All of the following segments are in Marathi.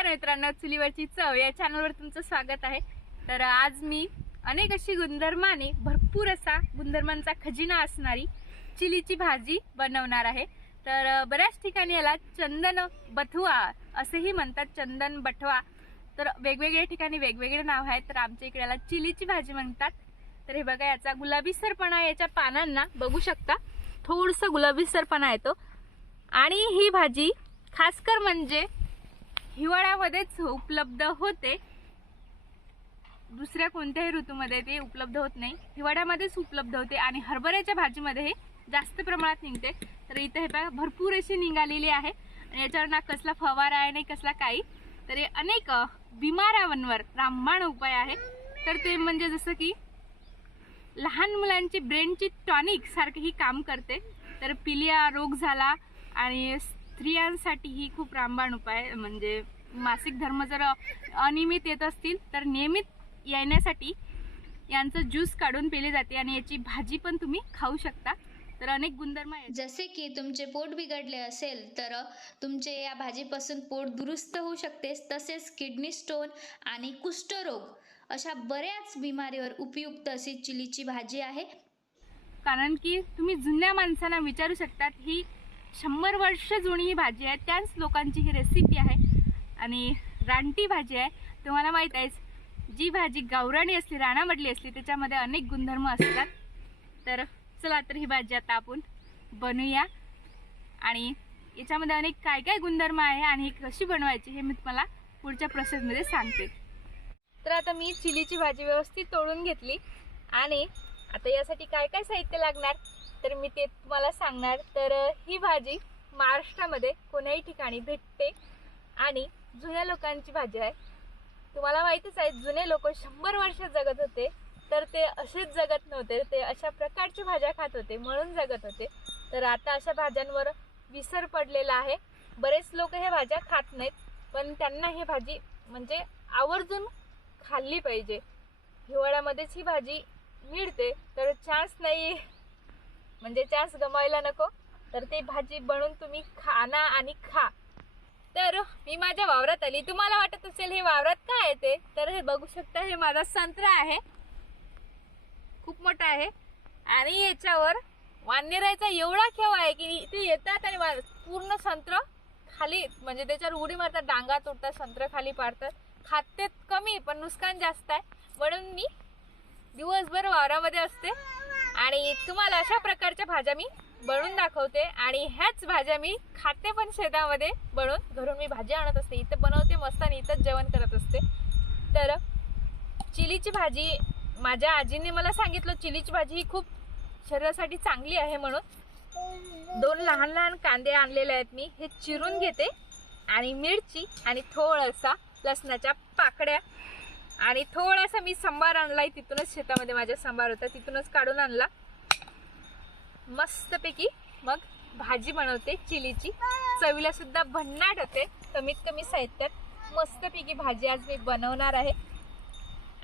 नमस्कार मित्रांनो चुलीवरची चव या चॅनलवर तुमचं स्वागत आहे. तर आज मी अनेक अशी गुणधर्माने भरपूर असा गुणधर्मांचा खजिना असणारी चिलीची भाजी बनवणार आहे. तर बऱ्याच ठिकाणी याला चंदन बथुआ असेही म्हणतात चंदन बठवा तर वेगवेगळ्या ठिकाणी वेगवेगळे नाव आहेत तर आमच्या इकडे याला चिलीची भाजी म्हणतात. तर हे बघा याचा गुलाबीसरपणा याच्या पानांना बघू शकता. थोडंसं गुलाबीसरपणा येतो. आणि ही भाजी खासकर म्हणजे हिवाळ्यामध्येच उपलब्ध होते. दुसऱ्या कोणत्याही ऋतूमध्ये ते उपलब्ध होत नाही. हिवाळ्यामध्येच उपलब्ध होते आणि हरभऱ्याच्या भाजीमध्ये हे जास्त प्रमाणात निघते. तर इथं हे पहा भरपूर अशी निघालेली आहे. आणि याच्यावर ना कसला फवारा आहे नाही कसला काही. तर हे अनेक अ, बिमाऱ्यांवर रामबाण उपाय आहे. तर ते म्हणजे जसं की लहान मुलांची ब्रेनची टॉनिक सारखं ही काम करते. तर पिलिया रोग झाला आणि स्त्रियांसाठी ही खूप रामबाण उपाय म्हणजे मासिक धर्म जर अनियमित येत असतील तर नियमित येण्यासाठी यांचं ज्यूस काढून पिले जाते आणि याची भाजी पण तुम्ही खाऊ शकता. तर अनेक गुणधर्म आहेत. जसे की तुमचे पोट बिघडले असेल तर तुमचे या भाजीपासून पोट दुरुस्त होऊ शकते. तसेच किडनी स्टोन आणि कुष्ठरोग अशा बऱ्याच बिमारीवर उपयुक्त अशी चिलीची भाजी आहे. कारण की तुम्ही जुन्या माणसांना विचारू शकतात ही शंभर वर्ष जुनी ही भाजी आहे. त्याच लोकांची ही रेसिपी आहे. आणि रानटी भाजी आहे. तुम्हाला माहीत आहेच जी भाजी गावराणी असली रानामधली असली त्याच्यामध्ये अनेक गुणधर्म असतात. तर चला तर ही भाजी आता आपण बनवूया. आणि याच्यामध्ये अनेक काय काय गुणधर्म आहे आणि ही कशी बनवायची हे मी तुम्हाला पुढच्या प्रोसेसमध्ये सांगते. तर आता मी चिलीची भाजी व्यवस्थित तोडून घेतली. आणि आता यासाठी काय काय साहित्य लागणार? तर मी ते तुम्हाला सांगणार. तर ही भाजी महाराष्ट्रामध्ये कोणाही ठिकाणी भेटते आणि जुन्या लोकांची भाजी आहे. तुम्हाला माहीतच आहे जुने लोक शंभर वर्ष जगत होते तर ते असेच जगत नव्हते. ते अशा प्रकारच्या भाज्या खात होते म्हणून जगत होते. तर आता अशा भाज्यांवर विसर पडलेला आहे. बरेच लोक हे भाज्या खात नाहीत पण त्यांना ही भाजी म्हणजे आवर्जून खाल्ली पाहिजे. हिवाळ्यामध्येच ही भाजी मिळते तर चान्स नाही म्हणजे चान्स गमावायला नको. तर ती भाजी बनवून तुम्ही खाना आणि खा. तर मी माझ्या वावरात आली. तुम्हाला वाटत असेल हे वावरात काय आहे ते? तर हे बघू शकता हे माझा संत्रा आहे. खूप मोठा आहे. आणि याच्यावर वानेरायचा एवढा खेळ आहे की ते येतात आणि वा- पूर्ण संत्र खाली म्हणजे त्याच्यावर उडी मारतात डांगा तोडतात संत्र खाली पाडतात. खाते कमी पण नुकसान जास्त आहे. म्हणून मी दिवसभर वावरामध्ये असते. आणि तुम्हाला अशा प्रकारच्या भाज्या मी बनवून दाखवते. आणि ह्याच भाज्या मी खाते पण शेतामध्ये बनवून घरून मी भाजी आणत असते. इथं बनवते मस्त आणि इथंच जेवण करत असते. तर चिलीची भाजी माझ्या आजीने मला सांगितलं चिलीची भाजी ही खूप शरीरासाठी चांगली आहे म्हणून. दोन लहान लहान कांदे आणलेले आहेत मी. हे चिरून घेते. आणि मिरची आणि थोडासा लसणाच्या पाकड्या आणि थोडासा मी सांबार आणलाय तिथूनच शेतामध्ये माझ्या सांबार होता तिथूनच काढून आणला. मस्तपैकी मग भाजी बनवते चिलीची. चवीला सुद्धा भन्नाट होते कमीत कमी साहित्यात. मस्तपैकी भाजी आज मी बनवणार आहे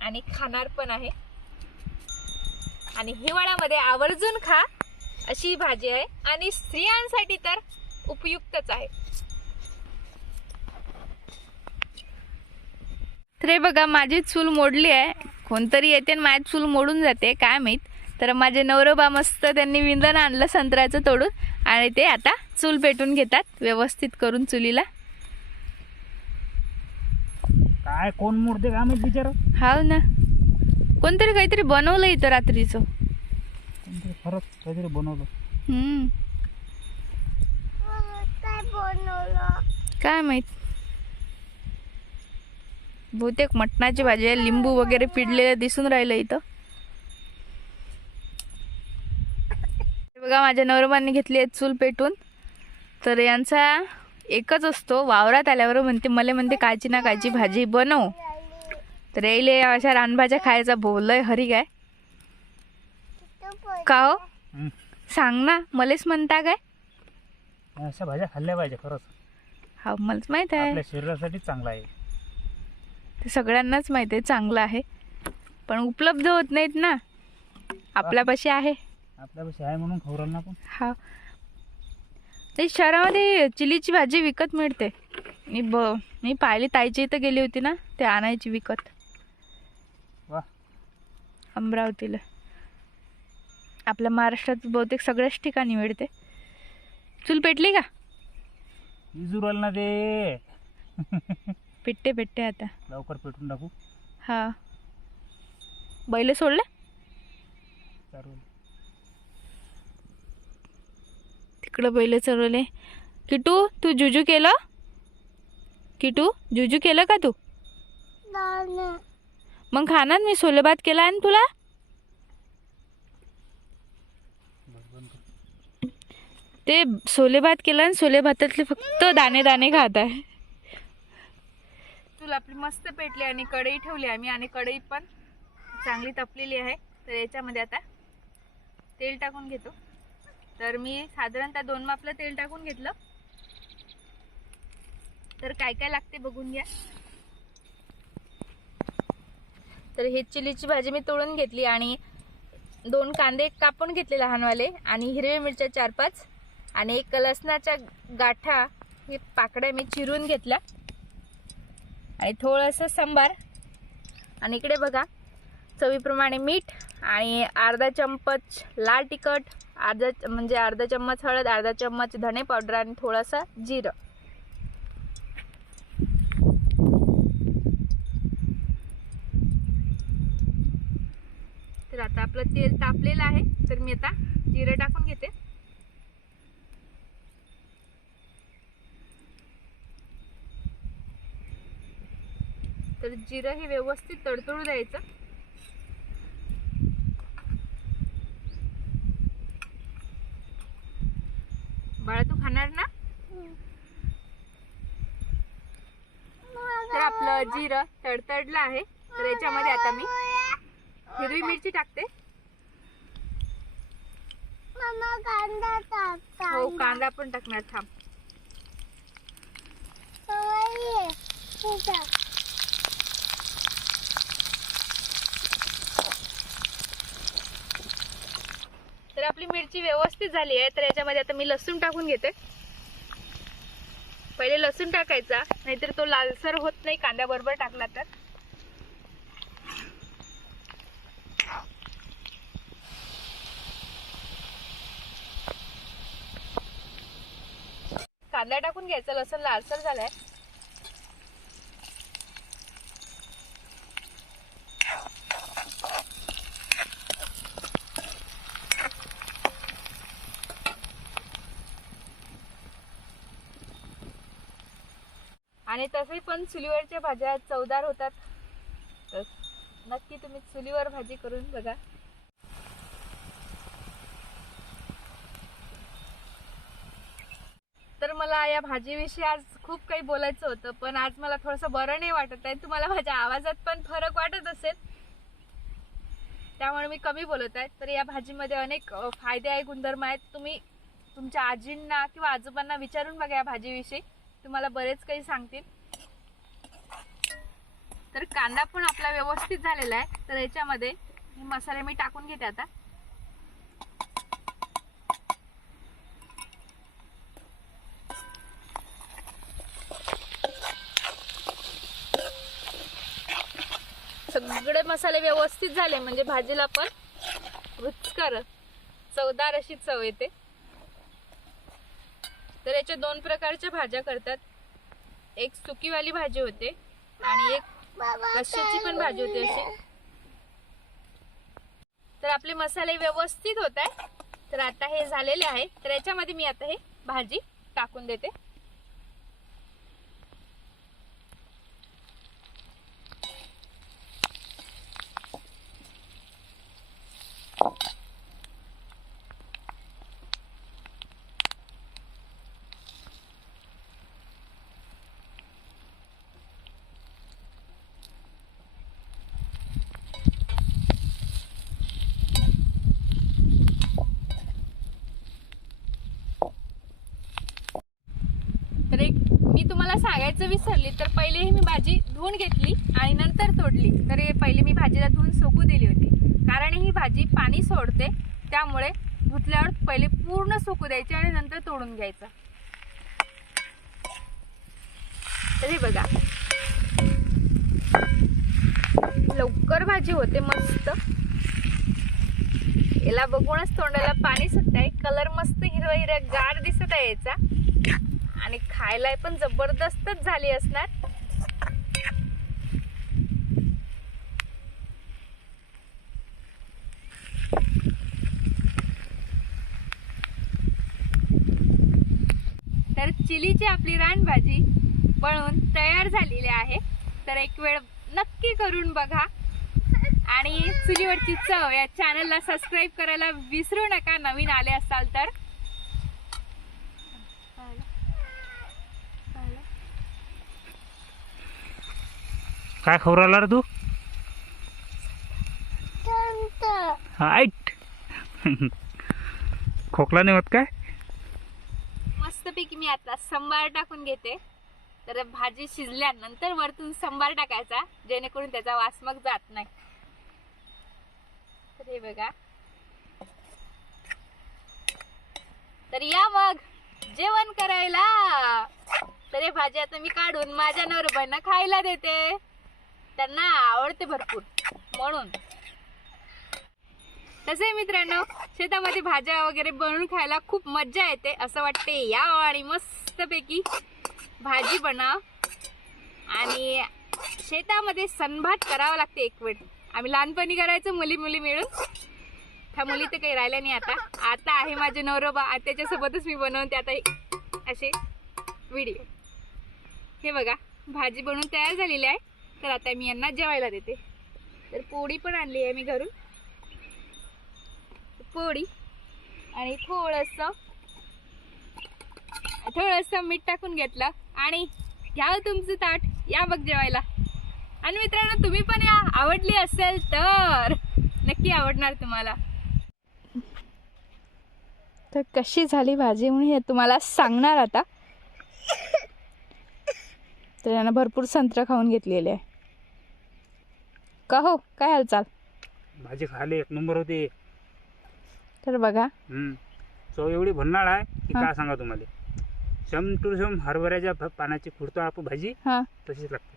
आणि खाणार पण आहे. आणि हिवाळ्यामध्ये आवर्जून खा अशी ही भाजी आहे आणि स्त्रियांसाठी तर उपयुक्तच आहे. तर हे बघा माझी चूल मोडली आहे. कोणतरी येते आणि माझी चूल मोडून जाते काय माहीत. तर माझे नवरोबा मस्त त्यांनी विंधन आणलं संत्र्याचं तोडून आणि ते आता चूल पेटून घेतात व्यवस्थित करून चुलीला. काय कोण मोडते का माहीत बिचार? हाव ना. कोणतरी काहीतरी बनवलं इथं रात्रीचं. कोणतरी खरंच काहीतरी बनवलं. हम्म. काय माहीत. बहुतेक मटणाची भाजी आहे. लिंबू वगैरे पिडलेलं दिसून राहिलं इथं. बघा माझ्या नवरबांनी घेतली आहे चूल पेटून. तर यांचा एकच असतो वावरात आल्यावर म्हणते मला म्हणते कायची ना कायची भाजी बनव. तर यायले अशा रानभाज्या खायचा बोलय हरी काय का हो. सांग ना मलेच म्हणता काय? अशा भाज्या खाल्ल्या पाहिजे खरंच. हा मलाच माहीत आहे. शरीरासाठी चांगला आहे. ते सगळ्यांनाच माहीत आहे चांगलं आहे. पण उपलब्ध होत नाहीत ना. आपल्यापाशी आहे. आपल्यापाशी आहे म्हणून खाऊ राहिलो ना आपण हा. ते शहरामध्ये चिलीची भाजी विकत मिळते. मी ब मी पाहिली ताईच्या इथं गेली होती ना ते आणायची विकत. वा. अमरावतीला. आपल्या महाराष्ट्रात बहुतेक सगळ्याच ठिकाणी मिळते. चूल पेटली का? ना ते. पेटते पेटते आता. लवकर पेटून टाकू. हा. बैल सोडले? तिकडं बैल चरवले किटू तू जुजू केलं? किटू जुजू केलं का तू? मग खाणार मी सोले भात केला आहे ना तुला. ते सोले भात केला आणि सोले भातातले फक्त दाणे दाणे खात आहे तुला आपली मस्त पेटली आणि कढई ठेवली आम्ही आणि कढई पण चांगली तपलेली आहे. तर याच्यामध्ये आता तेल टाकून घेतो. तर मी साधारणतः दोन मापलं तेल टाकून घेतलं. तर काय काय लागते बघून घ्या. तर हे चिलीची भाजी मी तोडून घेतली आणि दोन कांदे कापून घेतले लहानवाले आणि हिरव्या मिरच्या चार पाच आणि एक लसणाच्या गाठा हे पाकड्या मी चिरून घेतल्या. आणि थोडंसं सांबार. आणि इकडे बघा चवीप्रमाणे मीठ आणि अर्धा चम्मच लाल तिखट अर्धा म्हणजे अर्धा चम्मच हळद अर्धा चम्मच धणे पावडर आणि थोडासा जिरं. तर आता आपलं तेल तापलेलं आहे तर मी आता जिरं टाकून घेते. तर जिरं हे व्यवस्थित तडतडू द्यायचं. बाळा तू खाणार ना? तर आपलं जिरं तडतडलं आहे. तर याच्यामध्ये आता मी हिरवी मिरची टाकते. हो कांदा पण टाकणार थांब तर आपली मिरची व्यवस्थित झाली आहे तर याच्यामध्ये आता मी लसूण टाकून घेते. पहिले लसूण टाकायचा नाहीतर तो लालसर होत नाही कांद्याबरोबर टाकला तर. कांदा टाकून घ्यायचा लसूण लालसर झालाय. आणि तसे पण चुलीवरच्या भाज्या चवदार होतात. तर नक्की तुम्ही चुलीवर भाजी करून बघा. तर मला या भाजीविषयी आज खूप काही बोलायचं होतं पण आज मला थोडंसं बरं नाही वाटत आहे. तुम्हाला माझ्या आवाजात पण फरक वाटत असेल. त्यामुळे मी कमी बोलत आहे. तर या भाजीमध्ये अनेक फायदे आहे गुणधर्म आहेत. तुम्ही तुमच्या आजींना किंवा आजोबांना विचारून बघा या भाजीविषयी. तुम्हाला बरेच काही सांगतील. तर कांदा पण आपला व्यवस्थित झालेला आहे. तर याच्यामध्ये हे मसाले मी टाकून घेते आता. सगळे मसाले व्यवस्थित झाले म्हणजे भाजीला पण रुचकर चवदार अशी चव येते. तर याच्या दोन प्रकारच्या भाज्या करतात. एक सुकीवाली भाजी होते आणि एक कशाची पण भाजी होते अशी. तर आपले मसाले व्यवस्थित होत आहे तर आता हे झालेले आहे. तर याच्यामध्ये मी आता हे भाजी टाकून देते तर एक मी तुम्हाला सांगायचं विसरली तर पहिलेही मी भाजी धुवून घेतली आणि नंतर तोडली. तर पहिले मी भाजीला धुवून सोकू दिली होती. कारण ही भाजी पाणी सोडते त्यामुळे धुतल्यावर पहिले पूर्ण सोकू द्यायची आणि नंतर तोडून घ्यायचं. तरी बघा. लवकर भाजी होते मस्त. याला बघूनच तोंडाला पाणी सुटत आहे कलर मस्त हिरवा हिरवा गार दिसत आहे याचा. आणि खायला पण जबरदस्तच झाली असणार. तर चिलीची आपली रानभाजी बनवून तयार झालेली आहे. तर एक वेळ नक्की करून बघा. आणि चुलीवरची चव या चॅनलला सबस्क्राईब करायला विसरू नका. नवीन आले असाल तर. काय खाऊ राहिला रे तू? हा ऐट खोकला नाही होत काय? मस्तपैकी मी आता संबार टाकून घेते. तर भाजी शिजल्यानंतर वरतून संबार टाकायचा जेणेकरून त्याचा वास मग जात नाही. तर हे बघा. तर या मग. जेवण करायला. तर हे भाजी आता मी काढून माझ्या नवरबांना खायला देते. त्यांना आवडते भरपूर. म्हणून. तसे मित्रांनो शेतामध्ये भाज्या वगैरे बनवून खायला खूप मज्जा येते असं वाटते. या आणि मस्तपैकी भाजी बनाव. आणि शेतामध्ये सनभात करावं लागते एक वेळ. आम्ही लहानपणी करायचो मुली मुली मिळून. त्या मुली तर काही राहिल्या नाही आता. आता आहे माझे नवरोबा त्याच्यासोबतच मी बनवते आता असे व्हिडिओ हे बघा भाजी बनवून तयार झालेली आहे. तर आता मी यांना जेवायला देते. तर पोळी पण आणली आहे मी घरून. पोळी आणि थोडस थोडस मीठ टाकून घेतलं. आणि घ्या हो तुमचं ताट या बघ जेवायला. आणि मित्रांनो तुम्ही पण या. आवडली असेल तर नक्की आवडणार तुम्हाला. तर कशी झाली भाजी म्हणून हे तुम्हाला सांगणार आता. तर यानं भरपूर संत्र खाऊन घेतलेले आहे. का हो? काय हालचाल? भाजी खायला एक नंबर होते. तर बघा. हम्म. चव एवढी भन्नाळ आहे की हा. काय सांगा तुम्हाला? शम टू शम हरभऱ्याच्या भ- पानाची खुडतो आपण भाजी हां. तशीच लागते.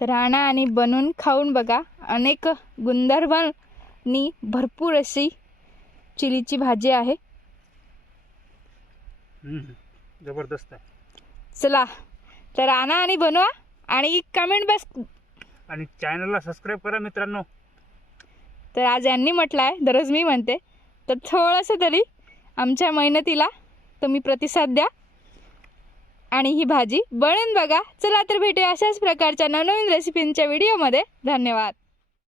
तर आणा आणि बनवून खाऊन बघा. अनेक गुणधर्मांनी भरपूर अशी चिलीची भाजी आहे. हम्म. जबरदस्त आहे. चला तर आणा आणि बनवा आणि कमेंट बॉक्स आणि चॅनलला सबस्क्राईब करा मित्रांनो. तर आज यांनी म्हटलं आहे दररोज मी म्हणते तर थोडंसं तरी आमच्या मेहनतीला तुम्ही प्रतिसाद द्या. आणि ही भाजी बनवून बघा. चला तर भेटूया अशाच प्रकारच्या नवनवीन रेसिपींच्या व्हिडिओमध्ये धन्यवाद.